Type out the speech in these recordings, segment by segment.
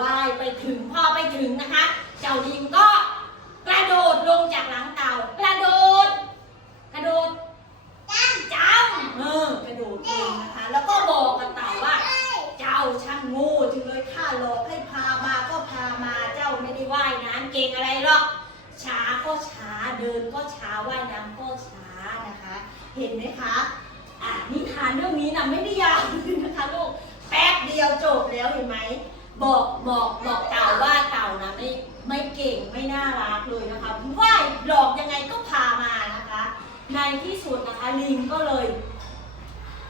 ว่ายไปถึงพอไปถึงนะคะ เจ้าลิงก็กระโดดลงจากหลังเต่า กระโดด กระโดดจำเออกระโดดลงนะคะ แล้วก็บอกกับเต่าว่า เจ้าช่างโง่จังเลยข้าหลอกให้พามาก็พามาเจ้าไม่ได้ว่ายน้ำเก่งอะไรหรอกช้าก็ช้าเดินก็ช้าว่ายน้ำก็ช้านะคะ เห็นไหมคะอะนิทานเรื่องนี้นะไม่ได้ยาวนะคะลูกแป๊บเดียวจบแล้วเห็นไหม บอกบอกบอกเต่าว่าเต่านะไม่ไม่เก่งไม่น่ารักเลยนะคะว่ายหลอกยังไงก็พามานะคะ ในที่สุดนะคะลิงก็เลย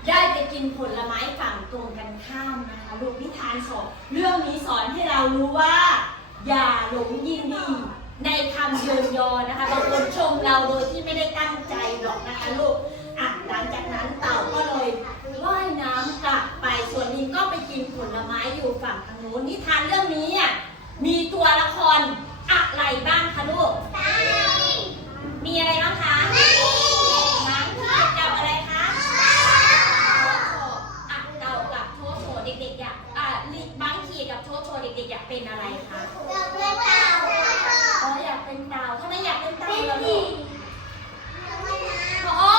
ได้ไปกินผลไม้ฝั่งตรงกันข้ามนะคะลูกนิทานสอนเรื่องนี้สอนให้เรารู้ว่า อย่าหลงยินดีในคำเยินยอนะคะบางคนชมเราโดยที่ไม่ได้ตั้งใจหรอกนะคะลูก หลังจากนั้นเต่าก็เลยว่ายน้ำกลับไปส่วนลิงก็ไปกินผลไม้อยู่ฝั่งทางนู้นนิทานเรื่องนี้อะมีตัวละครอะไรบ้างคะลูกมีอะไรบ้างคะม้ากับอะไรคะอะเต่ากับโชโชเด็กๆอยากอะลิงบังคีกับโชโชเด็กๆอยากเป็นอะไรคะอ๋ออยากเป็นเต่าทำไมอยากเป็นเต่าล่ะลูกอ๋อ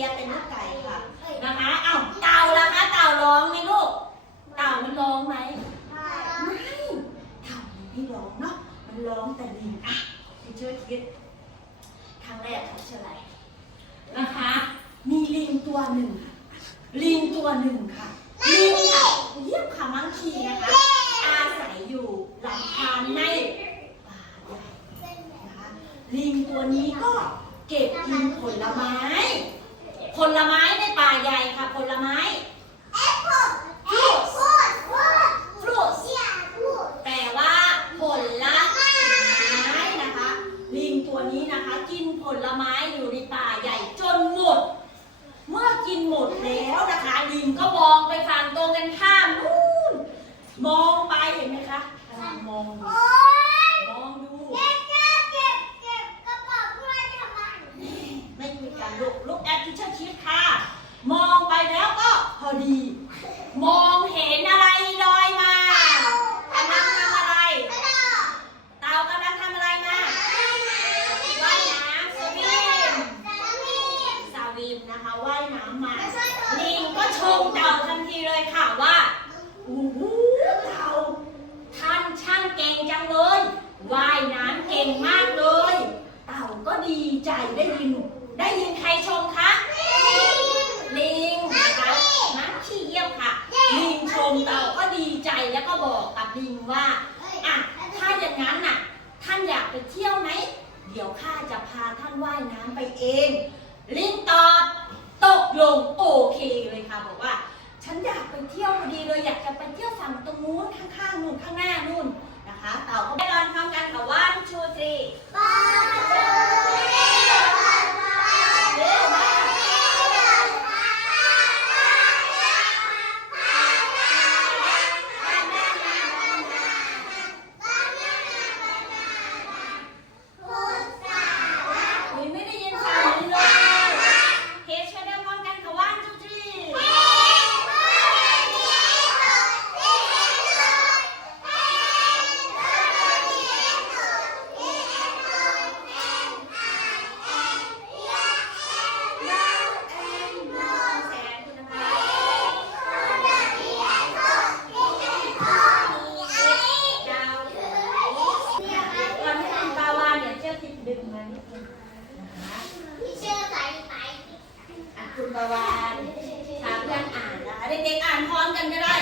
ยียเป็นลูกไก่ค่ะนะคะ เอ้าเต่าล่ะคะเต่าร้องไหมลูก เต่ามันร้องไหมไม่เต่ามันไม่ร้องเนาะ มันร้องแต่ลิงอะพี่ช่วยคิดครั้งแรกเขาเฉลยนะคะ มีลิงตัวหนึ่งค่ะลิงตัวหนึ่งค่ะลิงค่ะเยี่ยมค่ะมังคีนะคะ อาศัยอยู่หลำธาในป่าใหญ่นะคะ ลิงตัวนี้ก็เก็บกินผลไม้ ผลไม้ในป่าใหญ่ค่ะ ผลไม้ fruits แปลว่าผลละไม้นะคะ ลิงตัวนี้นะคะ กินผลไม้อยู่ในป่าใหญ่จนหมด เมื่อกินหมดแล้วนะคะ ลิงก็มองไปฝั่งตรงกันข้ามนู่นมองไปเห็นไหมคะกำลังมองดูมองดู ไม่คุยกันลูกลูกแอปที่เชื่อคิดค่ะ มองไปแล้วก็พอดี มองเห็นอะไรลอยมากำลังทำอะไร เต่ากำลังทำอะไรมาว่ายน้ำสวิมสวิมนะคะว่ายน้ำมา ลิงก็ชมเต่าทันที เลยค่ะว่าโอ้โหเต่าท่านช่างเก่งจังเลยว่ายน้ำเก่งมากเลย เต่าก็ดีใจได้ยิน ได้ยินใครชมคะลิงนะคะนักขี้เยี่ยมค่ะลิงชมเต่าก็ดีใจแล้วก็บอกกับลิงว่าอะถ้าอย่างนั้นน่ะ ท่านอยากไปเที่ยวไหมเดี๋ยวข้าจะพาท่านว่ายน้ำไปเอง ลิงตอบตกลงโอเคเลยค่ะบอกว่า ฉันอยากไปเที่ยวพอดีเลยอยากจะไปเที่ยวฝั่งตรงนู้นข้างๆนู่นข้างหน้านู่นนะคะ เต่าก็ไปรอนพร้อมกันค่ะ one two three ประวานพาเพื่อนอ่านนะคะเด็กๆอ่านพร้อมกันก็ได้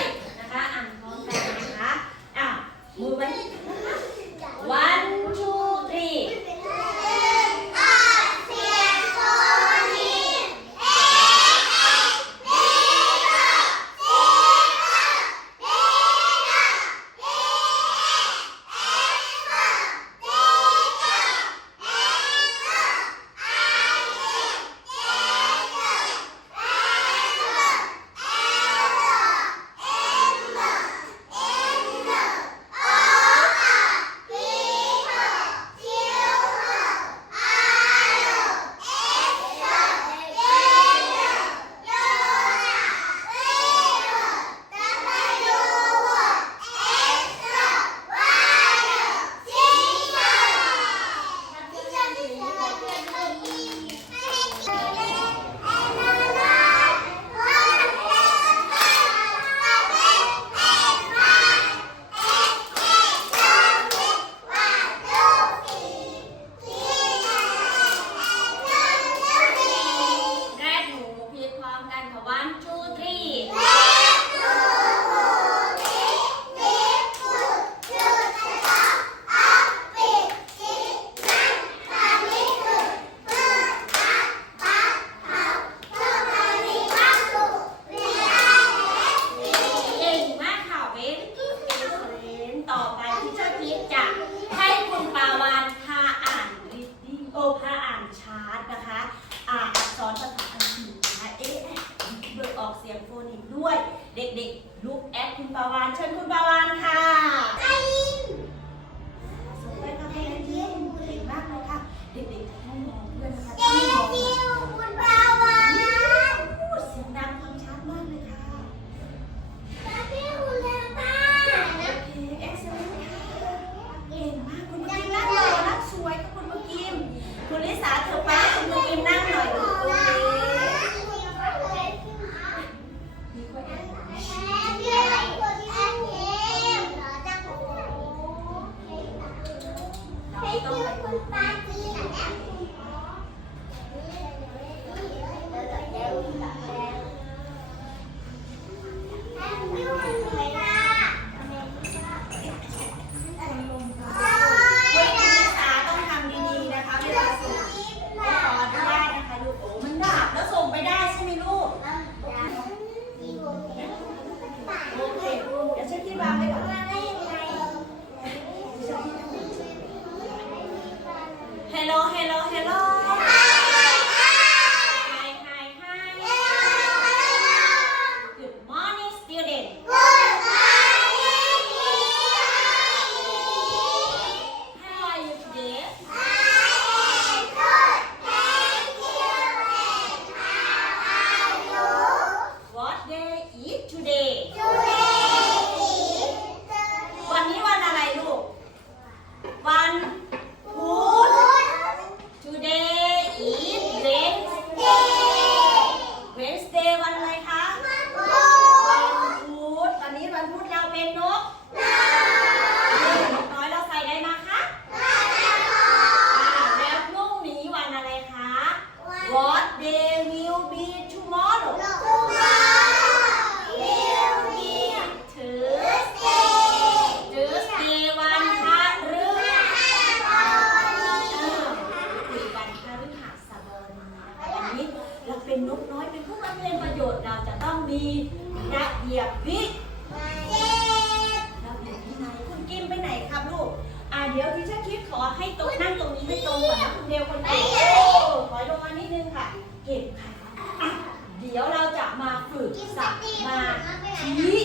เก็บค่ะเดี๋ยวเราจะมาฝึกสมาธิ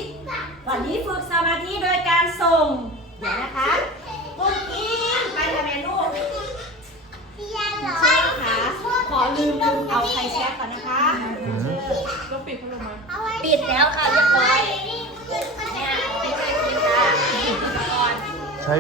วันนี้ฝึกสมาธิโดยการส่ง เดี๋ยวนะคะปุ๊กอินไปทำแมนูกใช่ค่ะขอลืมลืเอาไฟแช็ก่อนนะคะต้องปิดพัดลมไหมปิดแล้วค่ะเรียบร้อยเนี่ยไม่ใช่ปิดค่ะก่อนใช้